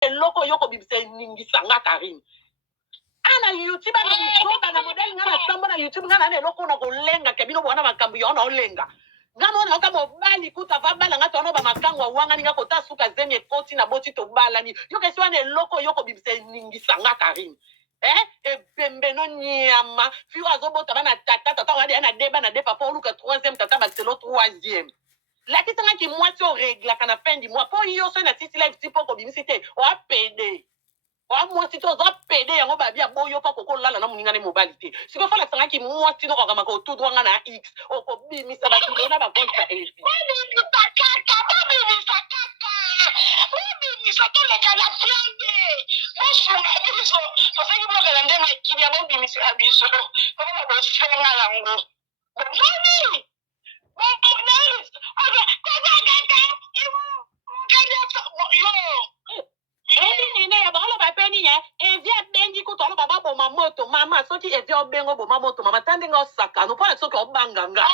eloko yoko bibise ningisanga Karim. Ana YouTube ana bizoba na model ngana sambo na YouTube ngana ne eloko na kolenga kebino bona makambu yona olenga. Ngamo na kama bali kuta vabala ngata ono ba makangwa wanga ninga kota suka zemye koti na boti to bala ni. Yo keswa ne eloko yoko bibise ningisanga Karim. Pembe no nyama. Fiyo azobota bana tata wadi ana deba na depa po oluka 3e tata baselo 3e. La kisanga ki moitié au règle kana fin du mois. Po yo so na titi live tipo ko bimisite o apede. O moitié to zo apede yango ba bia boyo pa koko lala na muninga ne mobilité. Siko fa la sanga ki moitié no kama ko tout droit na X. O ko bimisa ba dona ba bonta evi. Mama soki evi obengo boma moto mama tandenga osaka no pona soki obanganga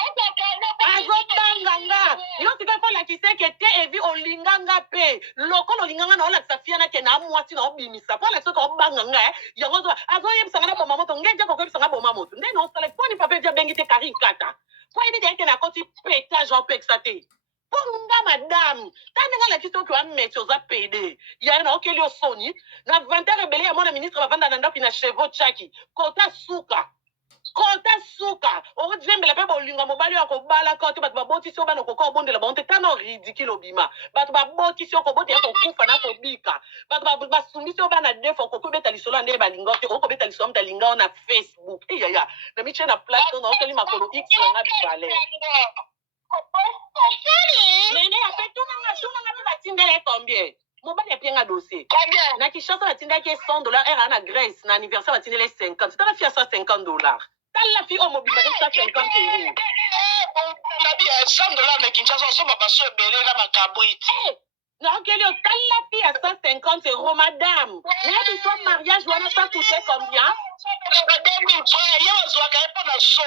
azobanganga yo sika kola kiseke te evi olinganga pe lokolo olinganga na olakisa fiana ke na mwasi na obimisa pona soki obanganga yango azoyebisanga na boma moto ngeje kokoyebisanga boma moto ndeni osala poni papa evi abengi te Karim kata po evi de eke na koti pétage opekisa te ponga madame tandenga la kiso kwa meti oza pede ya na okeli osoni na 20h rebele ya mwana ministre bavanda na ndako na chevaux chaki kota suka ojembela pe bolinga mobali ya kobala kote bato babotisi yo bana koka obondela bango te tana ridicule obima bato babotisi yo kobota ya kokufa na kobika bato basumbisi yo bana defo kokobeta lisolo nde balinga te okobeta lisolo mta linga na Facebook eyaya na miche na place na okeli makolo x nanga bivale nene ya pe tunanga pe batindele combien mobali ya pienga dossier na Kinshasa batindaki $100 era na Grèce na anniversaire batindele 50 tala fia $150 tala fi o mobima de €150 $100 na Kinshasa soba baso ebele na makabrite na okeli o tala fi ya €150 madame na biso mariage wana ça coûtait combien 2000 francs ye bazwaka ye mpona so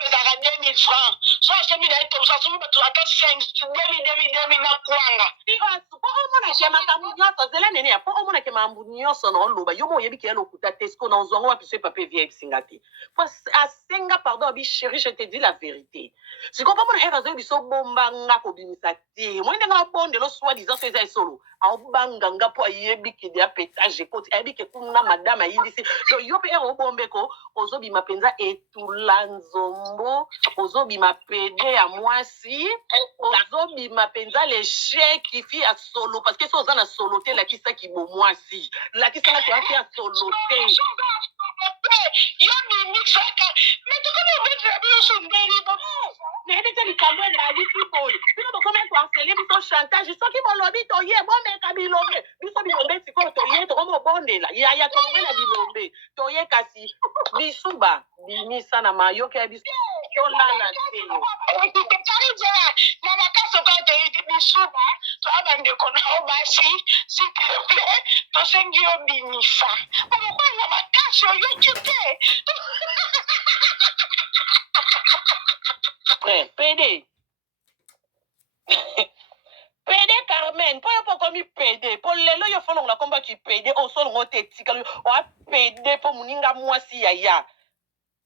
ezaka 2000 francs so asomi na ye tobusa somi bato ata 2000 na kwanga po omona ke makambo nyonso zela nene ya po omona ke makambo nyonso na oloba yo mo oyebi ke ya lokuta te siko na ozwango wapi so epape vie ebisinga te po asenga pardon abi chéri je te dis la vérité siko po omona ere azoyebi biso bombanga kobimisa te moi ndenge abondelo soi disant so eza esolo aobanganga po ayebi ke de apétage ekoti ayebi ke kuna madame ayindisi do yo mpe ere obombeko ozobima mpenza etula nzombo ozobima pede ya mwasi ozobima mpenza lesheki fi ya solo parce que so oza na solo te lakisaki bomwasi lakisanga te ate ya solo te yo bimisaka nayebite likambo enalisi boye bino bokoma koarsele biso chantage soki bolobi toye bomeka bilombe biso bilombe sikoyo toye tokoma obondela yaya tolonge na bilombe toye kasi bisuba bimisa na mayoke ya biso tolala te na makasoka toyite bisuba toya bandeko nao basi siteple tosengi yo bimisa omokwanga makasi oyoki te pede pede Carmen po yo pokomi pede po lelo yo folongola kombaki pede osolongo te etikali oa pede po moninga mwasi yaya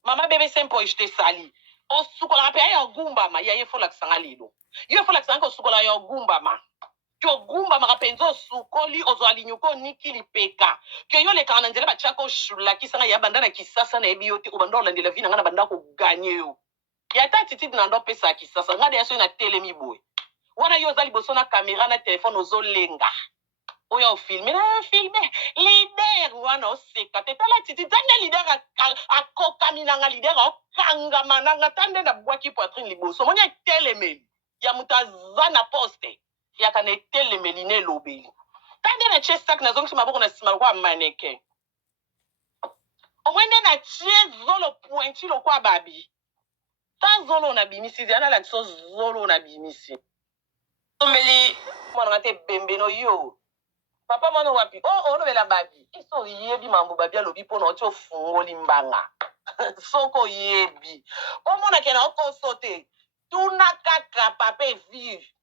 mama bebe sempo ejete sali osukolaka mpe aya ogumbama ya ye folakisanga lelo yo efolakisanga ke osukola ya ogumbama ke ogumbamaka mpenza osukoli ozwa linyuka oniki lipeka ke yo lekaka na nzela batiaka osulakisanga ya banda na kisasa na yebi yo te obanda olandela vi na nga na banda koganye yo ya ta attitude na ndo opesa ya kisasa nga deya soki na telemi boye wana yo oza liboso na kamera na telefone ozolenga oyo ofilme na filme lider wana oseka te tala titi tande lider akokami nanga lider okangama nanga tande na bwaki poitrine liboso moni etelemeli ya moto aza na poste yaka na etelemeli na elobeli tande na tie sak nazongisi maboko na nsima lokwa maneke omwende na tie zolo pointi lokwa babi ta zolo na bimisi zana la so zolo na bimisi omeli mwana te bembeno yo papa mwana wapi olobela babi iso yebi mambo babi alobi mpona oti ofungoli mbanga soko oyebi omonake na okoso te tuna kaka papa evive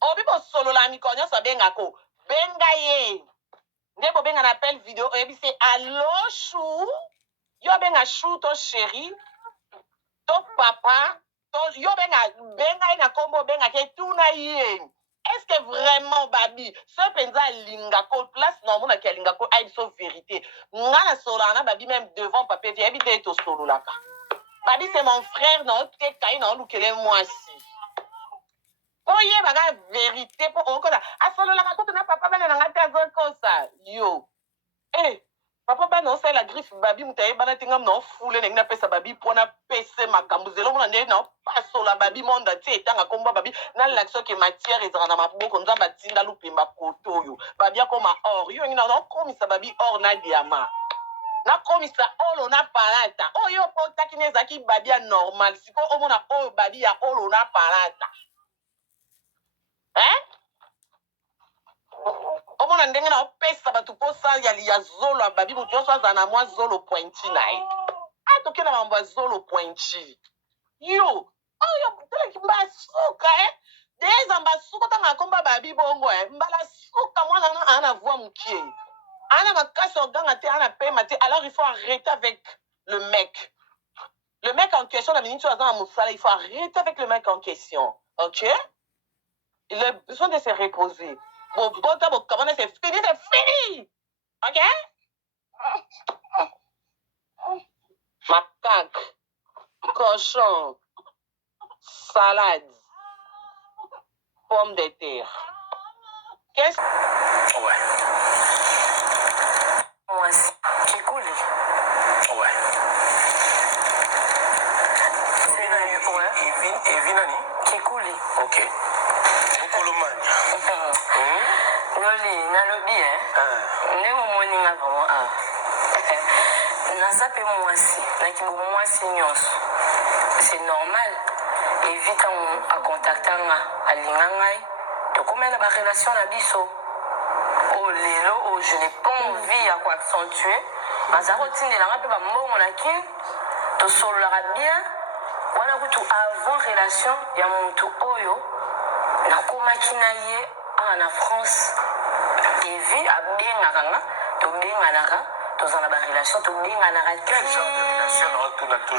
obi bosolola mikolo nyonso abengako benga ye nde bobenga na appel vidéo oyebi se allo chou yo benga chou to chéri to papa to yo benga ye na kombo benga ke tuna ye est-ce que vraiment babi so penza alingako place na omonaki alingako ayebi so vérité nga na sololaka na babi même devant papa vie yebi te tosololaka babi c'est mon frère na oteka ye na olukele mwasi po yebaka vérité po okola asololaka kutu na papa bana na nga te azokosa yo papa bana osala griffe babi moto ayebana te ngam na ofule ndenge napesa babi mpo napese makambo zelo mona ndenge na opasola babi monda ti etanga kombo babi nalelaki soki matière ezala na maboko nzambe atinda lupemba koto oyo babi akoma or yo ngi na okomisa babi or na diama nakomisa olo na palata oyo mpo otaki na ezalaki babi ya normal sikoyo omona oyo babi ya olo na palata omona ndenge na opesa bato mposa ya zolo ya babi moto nyonso azala na mwa zolo pointi na ye atoke na mambo ya zolo pointi yo oyo teleki mbasuka deza mbasuka ntanga akomba babi bongo mbala suka mwana na ana voix mokie ana makasi oganga te ana pema te alors il faut arrêter avec le mec en question na miniti aza na mosala il faut arrêter avec le mec en question ok il a besoin de se reposer bobota bokabana c'est fini ok macaque cochon salade pomme de terre qu'est-ce ouais moi qui coule ouais evinani qui coule ok okolomani loli nalobi ndenge omoninga vraimen naza mpe mwasi nakimbo mwasi nyonso c'est normal evi ntango akontakta nga alinga ngai tokóma na barelation na biso oyo lelo oyo je n'ai pas envie ya koaccentuer baza kotindelanga mpe bambongo na kini tosololaka bien wana kutu avant relation ya motu oyo nakomaki na ye awa na France evi abengaka nga tobenganaka tozala barelation tobenganaka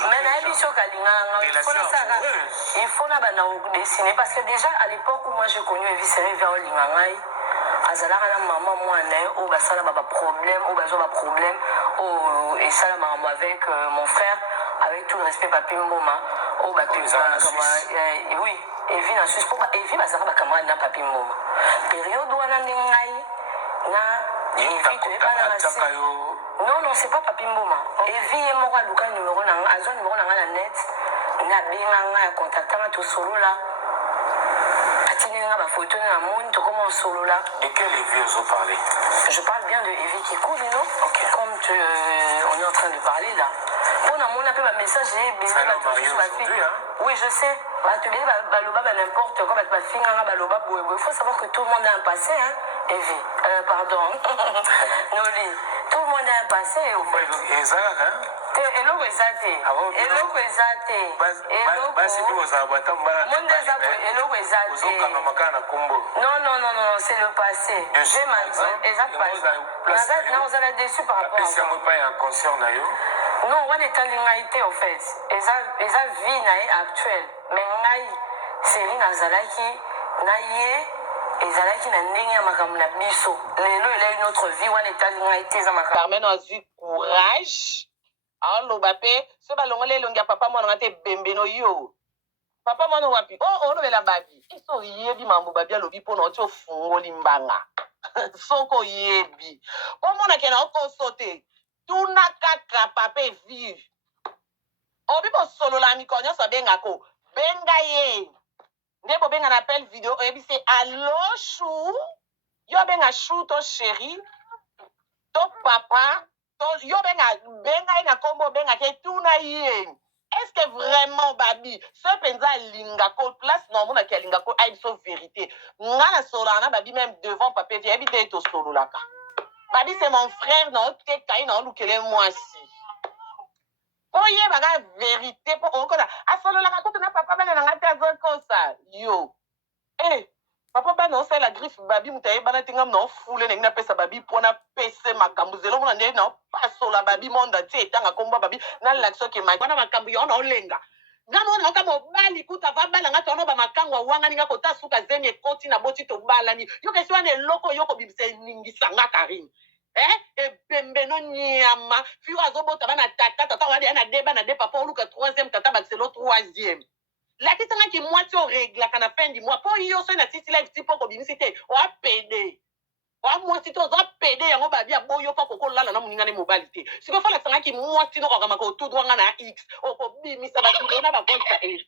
mais nayebi soki alingaka il faut na banda kodessine parce que déjà à l'époque où moi j'ai connu evi seri vers olinga ngai azalaka na mama mwana ye oyo basala baproblème oyo bazwa baproblème oyo esala makambo avec mon frère avec tout le respect papi mboma oyo oui evi na suisse mpo evi bazalaka bacamarade na papi mboma période wana nde ngai na evi toyebanaka se non c'est pas papi mboma evi ye moko aluka numéro na nga azwa numéro na nga na net nabenga nga ya contactanga tosolola atindelinga bafoto na moni tokoma osolola. De quelle Evie vous parlez? Je parle bien de Evie qui coule, non? Okay. Comme on est en train de parler là. On a mon appel, ma message est baisé ma fille. Oui, je sais. N'importe quoi, ma fille, il faut savoir que tout le monde a un passé, hein, Evie. Pardon. Noli. Tout le monde a un passé. eloko eza te eloko eza te non c'est le passé ozala déçu par rapport non wana etali ngai te en fait eza vie na ye actuelle mais ngai seri nazalaki na ye ezalaki na ndenge ya makambo na biso lelo elai notre vie wana etali ngai te eza makambo Carmen azwi courage aloba mpe so balongoli elongi ya papa mwana nga te bembeno yo papa mwana wapi olobela babi so oyebi mambo babi alobi mpona oti ofungoli mbanga soko oyebi omonake na okoso te tuna kaka papa evive obi bosolola mikolo nyonso abengako benga ye nde bobenga na appel video oyebi se allo chou yo benga chou to chéri to papa yo benga ye na kombo benga ke tuna ye est-ce que vraiment babi so penza alingako place na omonaki alingako ayebi so vérité nga na sololaka na babi même devant papa vie yebi te tosololaka babi c'est mon frère na oteka ye na olukele mwasi po yebaka vérité po okola asololaka kutu na papa bana na nga te azokosa yo papa bana osala griffe babi mutaye bana tinga na ofule na pesa babi pona pese makambu zelo mona ndenge na pasola babi monda ti etanga komba babi na lakso ke ma bana makambu yo na olenga ngamona kama obali kuta va bala ngata ono ba makangwa wanga ninga kota suka zemi ekoti na boti to bala ni yo kesi wana eloko yoko bibise ningisa nga Karim epembe no nyama fiyo azobota bana tata wadi ana deba na de papa oluka 3e tata bakiselo 3e lakisanga ki moitié oreglaka na fin du mois po yo so na titi live tipo ko bimisi te o pede wa moitié to zo pede yango ba bia boyo pa ko lala na muninga ne mobile te siko fala sanga ki moitié no kama ko tout droit na x o ko bimisa ba dilo na ba gonta elvi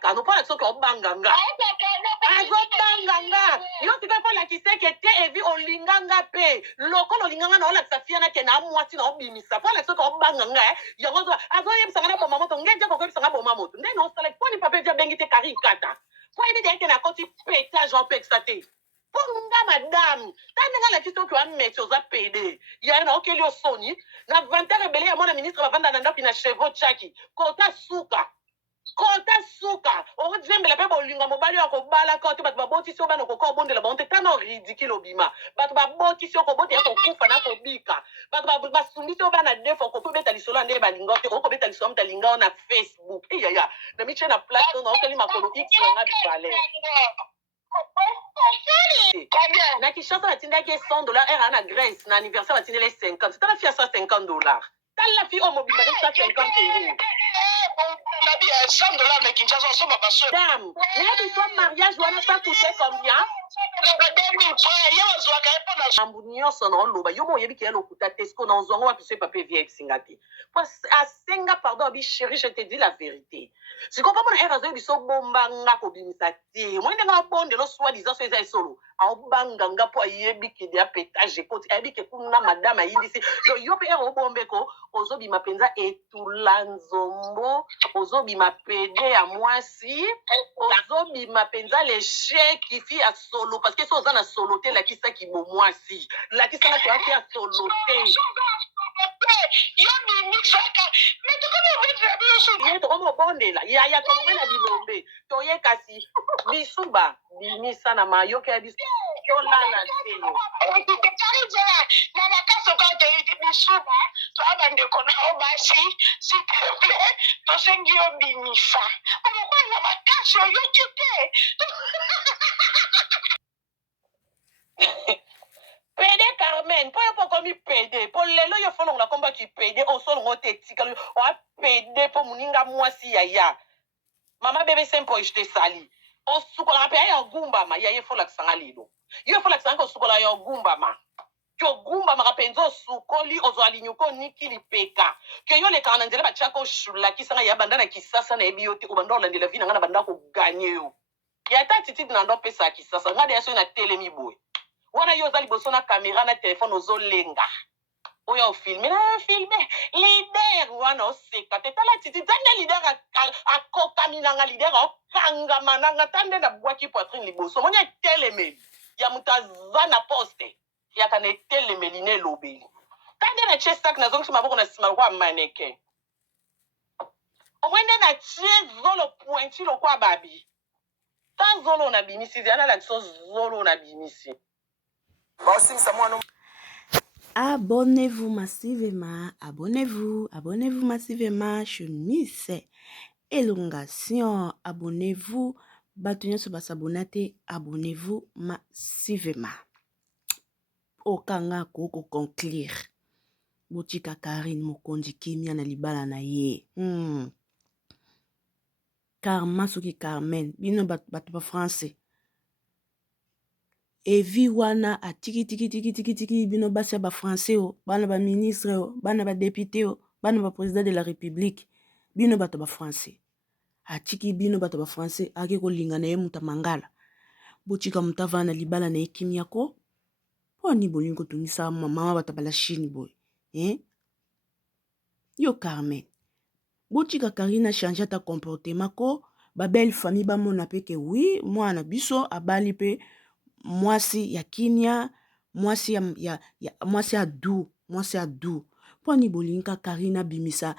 kano pala soki obanganga azobanganga yo tika pala kiseke te evi olinganga pe lokolo olinganga na olakisa fiana ke na mwasi na obimisa pala soki obanganga yango azoyebisanga na boma moto ngeje kokebisanga boma moto nde na osala poni pape via bengi te kari kata po ebi deke na koti pétage en peksa te ponga madame tandenga la kiso ki wa meti oza pede ya na okeli osoni na 20 rebele ya mwana ministre bavanda na ndako na chevaux chaki kota suka ozembela pe bolinga mobali ya kobala kote bato babotisi obana koko obondela bonte tana ridicule obima bato babotisi okobote ya kokufa na kobika bato basumbisi obana defo kokobeta lisolo nde balinga te okobeta lisolo mutalinga na Facebook eyaya na miche na place na okeli makolo x na bivale na Kinshasa batindaki $100 era na Grèce na anniversaire batindeli 50 tala fia $150 tala fi o mobima de €150 $100 mais Kinshasa on somme pas sûr. Dame, mais ton mariage wana ça coûtait combien? Ambu nyonso na oloba yo moyebi ke lokuta te sko na nzongo wapi so papier vie singa te. Parce asenga pardon bi chérie je te dis la vérité. Si ko komona era zo biso bombanga ko bimisa te. Moi ndenga bonde lo soi disant so eza solo. A obanganga po yebi ke dia pétage ko yebi ke kuna madame yindisi. Yo pe era obombe ko ozobi mapenza etula nzombo ozobi mapede ya mwasi ozobi mapenza le chèque qui fi a solo parce que so na solo te la kisa ki bo mwasi la kisa na to a solo te yo mi mixaka mais to kono vetre biso ye to kono bondela ya to ngena bilombe to ye kasi bisuba bimisa na mayoke ya biso to lala te na makaso ka te bisuba to abande kona obasi s'il te plaît to sengi obimisa ono kwa na makaso yo kite pede Carmen po yo pokomi pede po lelo yo folongo la komba ki pede o solongo te tikalo o pede po muninga mwasi yaya mama bebe sempo iste sali o sukola pe ya gumbama ya ye fola kisanga lilo yo fola kisanga ko sukola ya gumbama kyo gumbama kapenzo sukoli ozo alinyuko nikili peka kyo yo le kana nzela bachako shula kisanga ya bandana kisasa na ebiyote ubandola ndela vina ngana banda ko ganyeyo ya tati na ndo pesa kisasa ngade yaso na telemi boy wana yo zali boso na caméra na téléphone ozolenga oya ofilme na filme leader wana oseka te tala titi tande leader akokaminanga leader okanga mananga tande na bwaki poitrine liboso monya telemeli ya mutaza na poste ya kana telemeli ne lobeli tande na chestak na zongi maboko na sima kwa maneke omwende na tie zolo pointi lo kwa babi ta zolo na bimisi zana la zolo na bimisi. Abonnez-vous massivement, abonnez-vous massivement, chemise, élongation, abonnez-vous, batunya sur basabonate, abonnez-vous massivement. Okanga koko conclure. Botika Karine Mokondi Kimia na libala na ye. Karma soki Carmen, bino batu ba français. Evi wana a tiki bino basi ba français o bana ba ministre o bana ba député o bana ba président de la république bino bato ba français a tiki bino bato ba français ake ko lingana ye muta mangala bochika mutavana libala na ekimia ko poni bolingo tungisa mama bato bala Chine boy yo Carmen bochika Karina changer ta comportement ko ba belle famille ba mona peke oui mwana biso abali pe mwasi ya kimia mwasi ya mwasi adu Poni bolinka Karine abimisa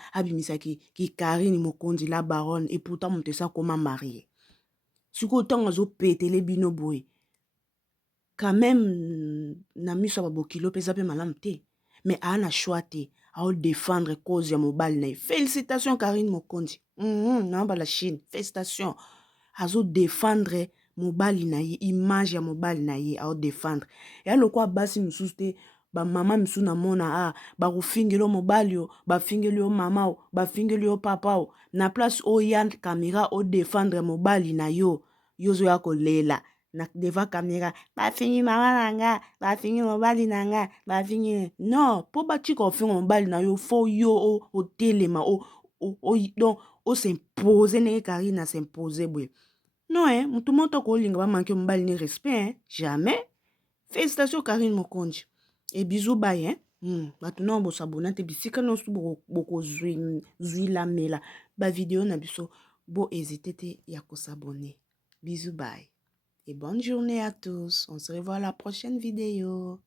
ki Karine Mokonzi la baronne et pourtant montesa comment marier. Siko tonga zo pétele bino boy. Quand même na miso babokilo pesa pe malam te. Mais ana choix te. A défendre cause ya mobile na. Félicitations Karine Mokonzi. Non ba la Chine. Félicitations. Azo défendre mobile na ye, image ya mobile na ye, a défendre. Et le quoi basi mususu te ba mama misu na mona ba kufingelo mobile yo, ba fingelo mama o, ba fingelo papa o. Na place o yan caméra o défendre mobile na yo. Yozo ya kolela. Na deva caméra ba fingi mama nanga, ba fingi mobile nanga, ba fingi non, po ba chiko fingi mobile na yo, fo yo o telema donc o s'imposer ne Karine s'imposer boy. Non, tout le monde a manqué mobile ni respect, jamais. Félicitations Karine Mokonzi. Et bisous bye, Maintenant on va s'abonner te bisika non su boko zui la mela. Ba vidéo na biso bo hésiter te ya ko s'abonner. Bisous bye. Et bonne journée à tous. On se revoit à la prochaine vidéo.